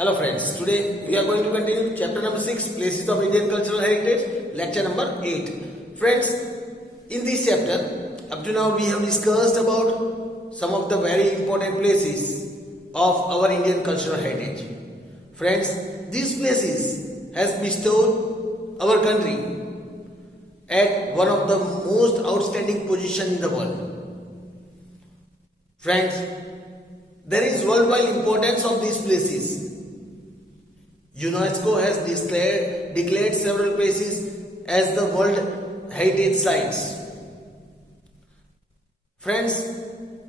Hello friends, today we are going to continue chapter number 6, Places of Indian Cultural Heritage, lecture number 8. Friends, in this chapter, up to now we have discussed about some of the very important places of our Indian cultural heritage. Friends, these places has bestowed our country at one of the most outstanding position in the world. Friends, there is worldwide importance of these places. UNESCO has declared several places as the World Heritage Sites. Friends,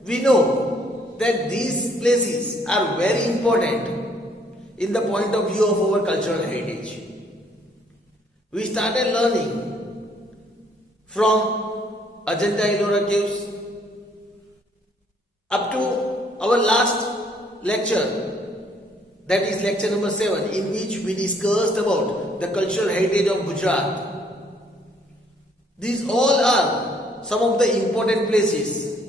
we know that these places are very important in the point of view of our cultural heritage. We started learning from Ajanta-Ellora caves up to our last lecture, that is lecture number 7, in which we discussed about the cultural heritage of Gujarat. These all are some of the important places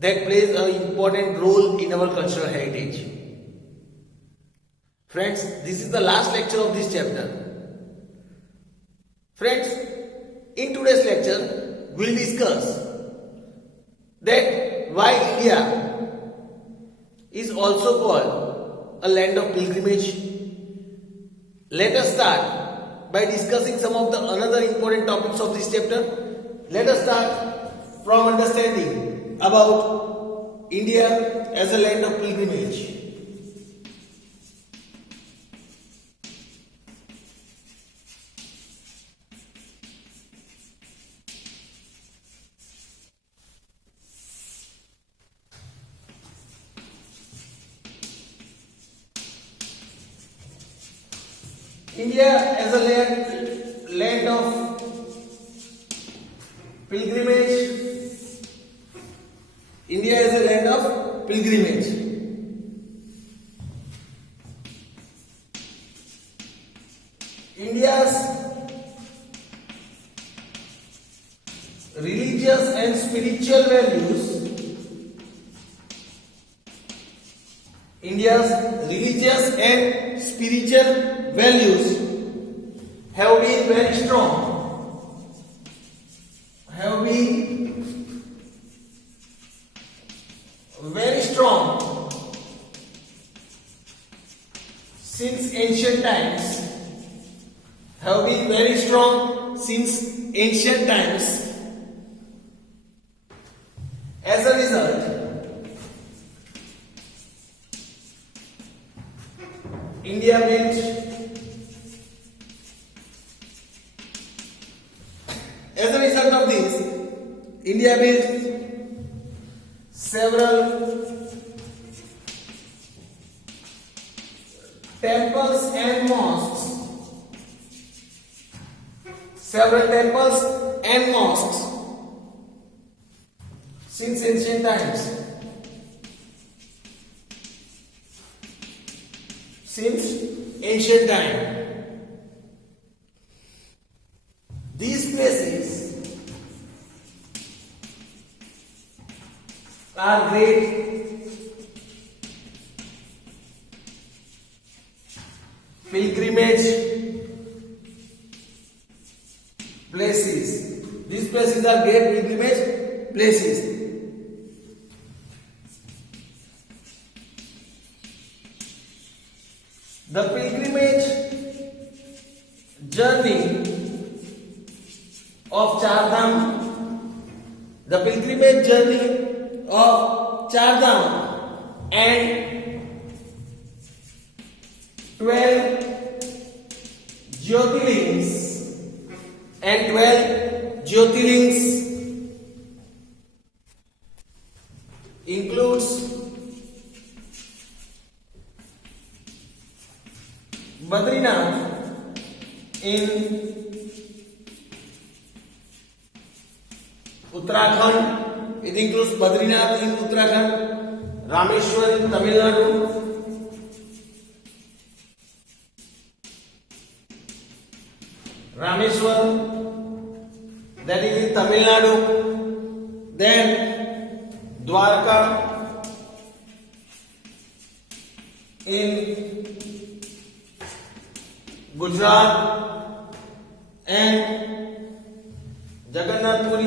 that plays an important role in our cultural heritage. Friends, this is the last lecture of this chapter. Friends, in today's lecture, we will discuss that why India is also called a land of pilgrimage. Let us start by discussing some of the another important topics of this chapter. Let us start from understanding about India as a land of pilgrimage. India as a land of pilgrimage. India is a land of pilgrimage. India's religious and spiritual values. India's religious and spiritual values have been very strong. Have been very strong since ancient times. Have been very strong since ancient times. As a result, India built India built several temples and mosques. Several temples and mosques since ancient times. Since ancient time. These places are great pilgrimage places. These places are great pilgrimage places. The pilgrimage journey of Char Dham, the pilgrimage journey of Char Dham and 12 Jyotirlings includes Badrinath in Uttarakhand. It includes Badrinath in Uttarakhand, Rameshwar in Tamil Nadu, that is in Tamil Nadu, then Dwarka, in Gujarat and Jagannath Puri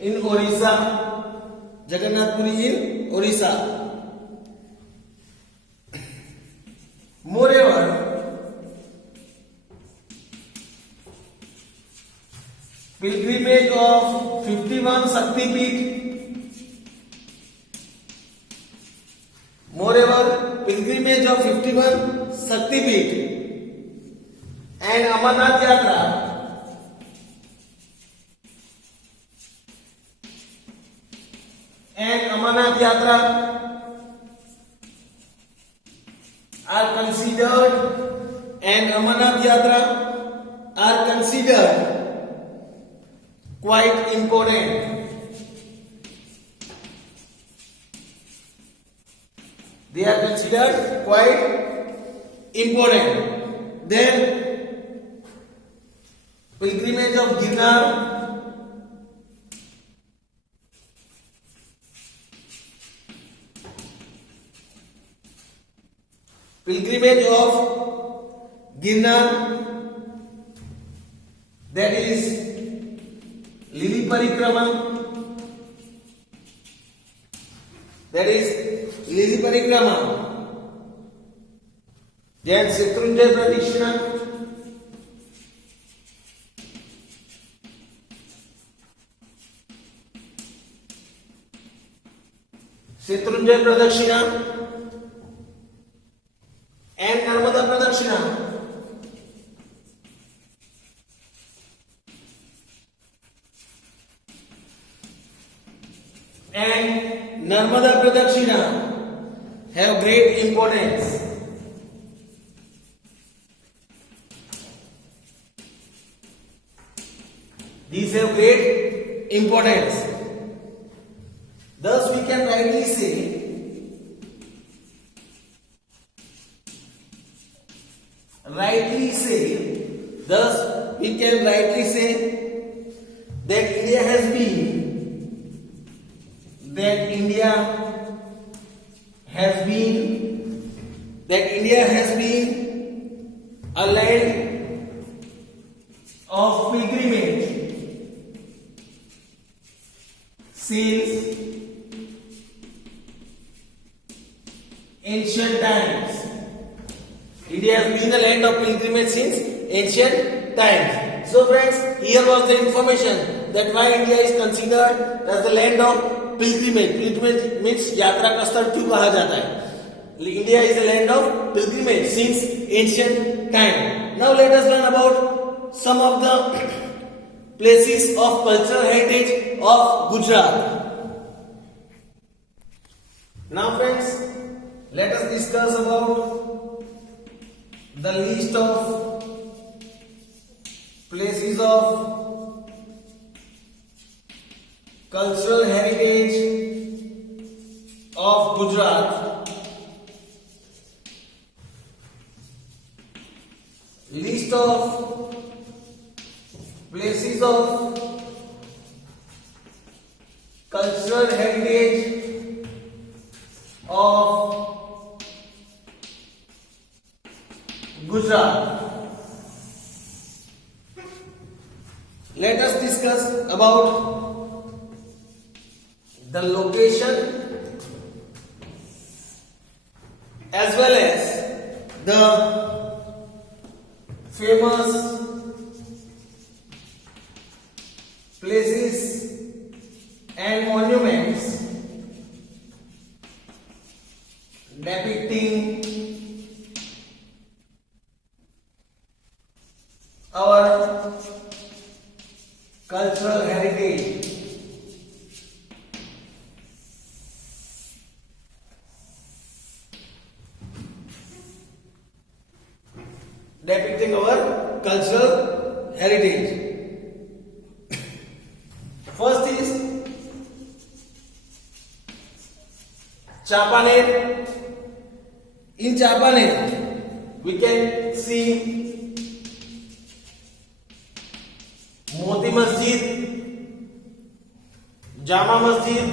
in Orissa. Jagannath Puri in Orissa. Moreover, pilgrimage of 51 Shakti Peeth. Moreover, pilgrimage of 51 Shakti Peeth and Amarnath Yatra are considered quite important. They are considered quite important. Then pilgrimage of Girnar, that is Lili Parikrama, then Shatrunjay Pradakshina, and Narmada Pradakshina. And Narmada Pradakshina have great importance. These have great importance. Thus we can rightly say that India has been a land of pilgrimage since ancient times. India has been a land of pilgrimage since ancient times. So friends, here was the information that why India is considered as the land of pilgrimage. Pilgrimage means यात्रा का स्थल क्यों कहा जाता है? India is a land of pilgrimage since ancient time. Now let us learn about some of the places of cultural heritage of Gujarat. Now friends, let us discuss about the list of places of cultural heritage of Gujarat. List of places of cultural heritage of Gujarat. Let us discuss about the location as well as the famous places and monuments depicting our cultural heritage. Depicting our cultural heritage. First is Champaner. In Champaner, we can see Moti Masjid, Jama Masjid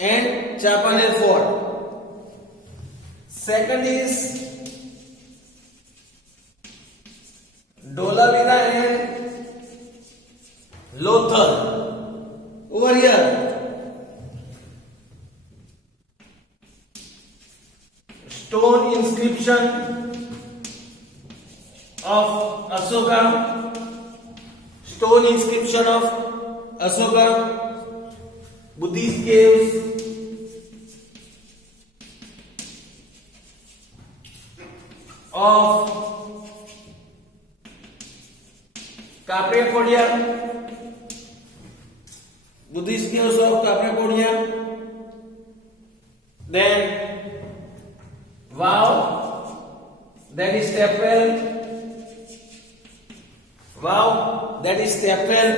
and Champaner Fort. Second is Dholavira and Lothal. Over here, stone inscription of Ashoka. Stone inscription of Ashoka. Buddhist caves. Of Capricornia. Buddhist caves of Capricornia. Then wow, that is Stepwell. Wow, that is Stepwell.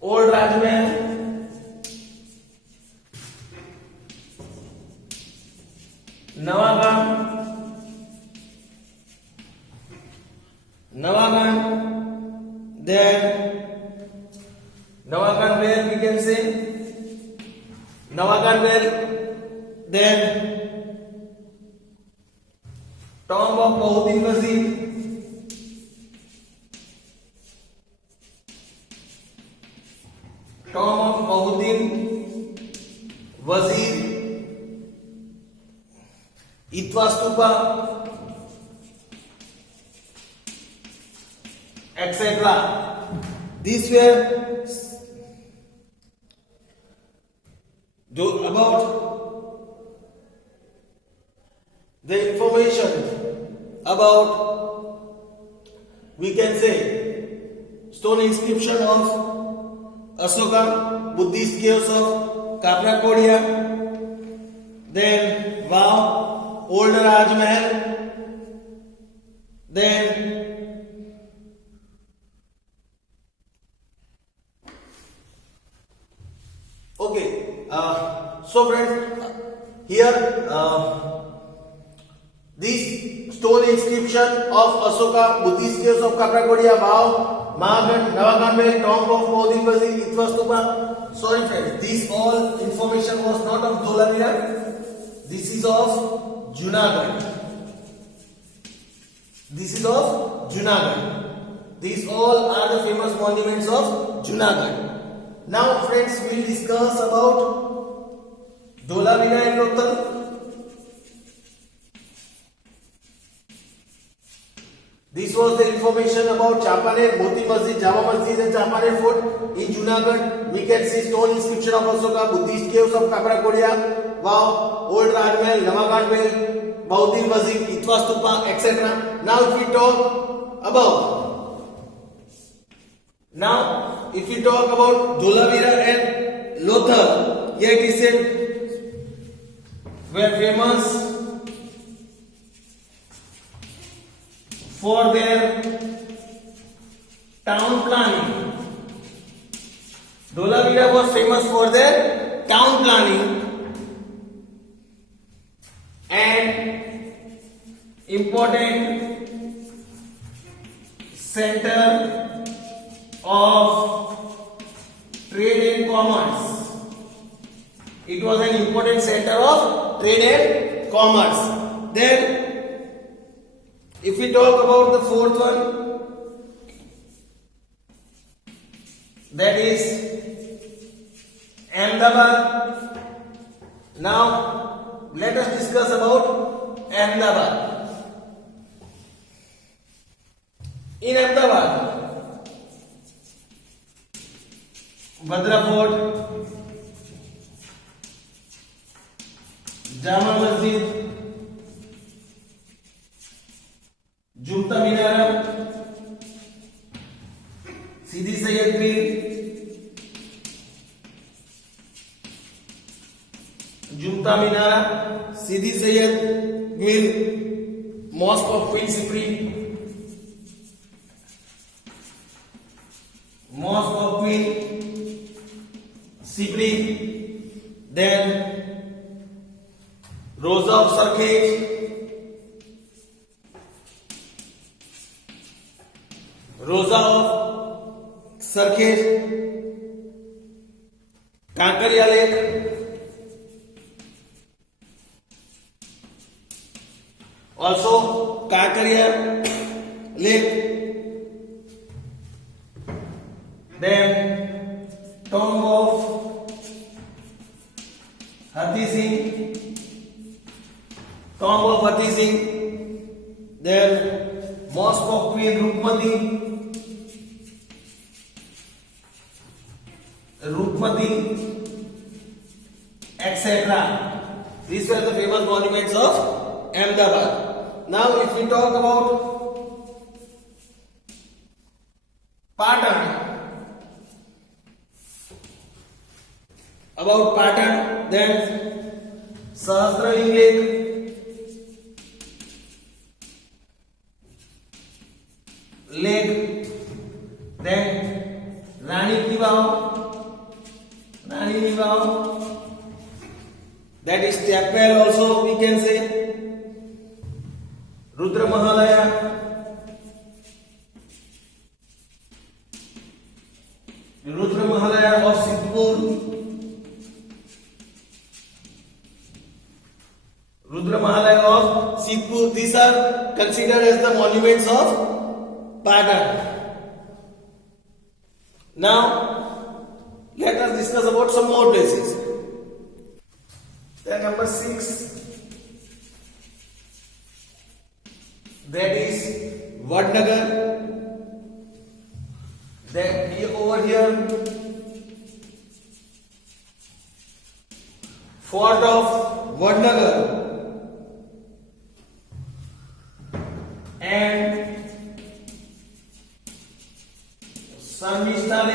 Old Rajmahal. Navagan. Then Navagan where we can say Navagan where. Then tomb of Bahudin Wazir. Tomb of Bahudin Wazir. Itwa Stupa, etc. These were about the information about, we can say, stone inscription of Ashoka, Buddhist caves of Capricornia, then wow, old Raj Mahal, then okay, so friends, here this stone inscription of Ashoka, Buddhist caves of Capricornia, wow, Mahagan, Navagan, tomb of Bahudin Wazir, Itwa Stupa. Sorry friends, this all information was not of Dholavira. This is of Junagadh. These all are the famous monuments of Junagadh. Now friends, we will discuss about Dholavira and Lothal. This was the information about Champaner, Moti Masjid, Jama Masjid and Champaner Fort in Junagadh. We can see stone inscription of Ashoka, Buddhist caves of Capricornia, wow, old Rajmahal, Navagan Well, Bahudin Wazir, Itwa Stupa, etc. Now if we talk about Dholavira and Lothal, here it is said were famous for their town planning. Dholavira was famous for their town planning and important center of trade and commerce. It was an important center of trade and commerce. Then if we talk about the fourth one, that is Ahmedabad. Now let us discuss about Ahmedabad. In Ahmedabad, Badra Fort, Jama Masjid, Jumta Minara, Sidi Sayyid Grill, Jumta Minara, Sidi Sayyid Grill, Mosque of Queen Sipri, Mosque of Queen Sipri, then Rosa of Sarkhej, Kankaria Lake, also Kankaria Lake, then Tomb of Hathi Singh, then Mosque of Queen Rukmati, etc. These were the famous monuments of Ahmedabad. Now, if we talk about Patan, then Sahasraling Lake, then Rani Ki Vav, that is Chapel also we can say, Rudra Mahalaya, of Sidhpur, these are considered as the monuments of Patan. Now, let us discuss about some more places. Then number 6, that is Vadnagar. Then over here, Fort of Vadnagar and Sarmishta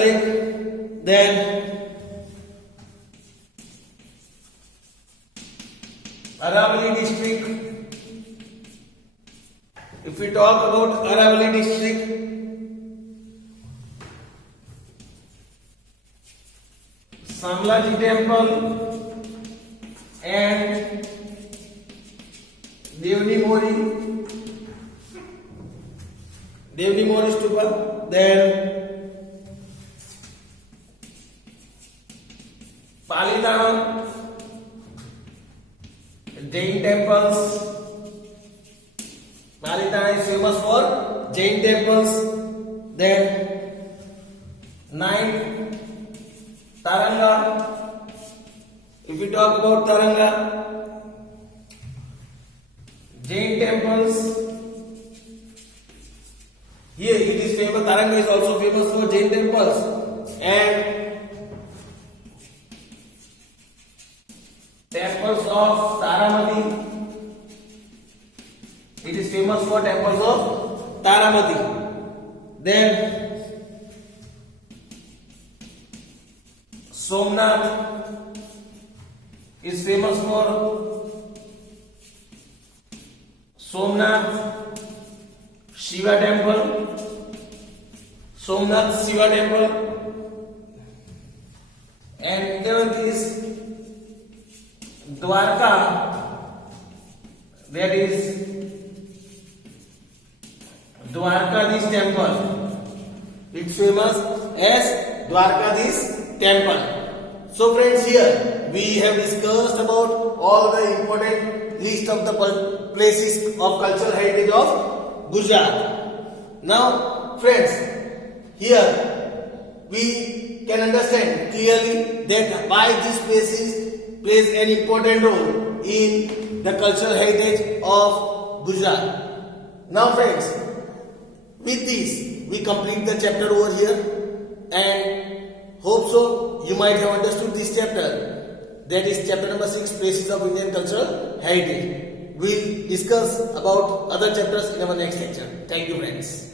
Lake, then Aravali district. If we talk about Aravali district, Samlaji temple and Devni Mori stupa, then Palitanam, Jain temples. Palitana is famous for Jain temples. Then 9, Taranga. If we talk about Taranga, Jain temples. Here it is famous. Taranga is also famous for Jain temples. And temples of Taramati. It is famous for temples of Taramati. Then Somnath is famous for Somnath Shiva temple. And 11th is Dwarka, that is Dwarkadish temple. It's famous as Dwarkadish temple. So friends, here we have discussed about all the important list of the places of cultural heritage of Gujarat. Now friends, here we can understand clearly that why these places plays an important role in the cultural heritage of Gujarat. Now friends, with this we complete the chapter over here, and hope so you might have understood this chapter, that is chapter number 6, Places of Indian Cultural Heritage. We'll discuss about other chapters in our next lecture. Thank you friends.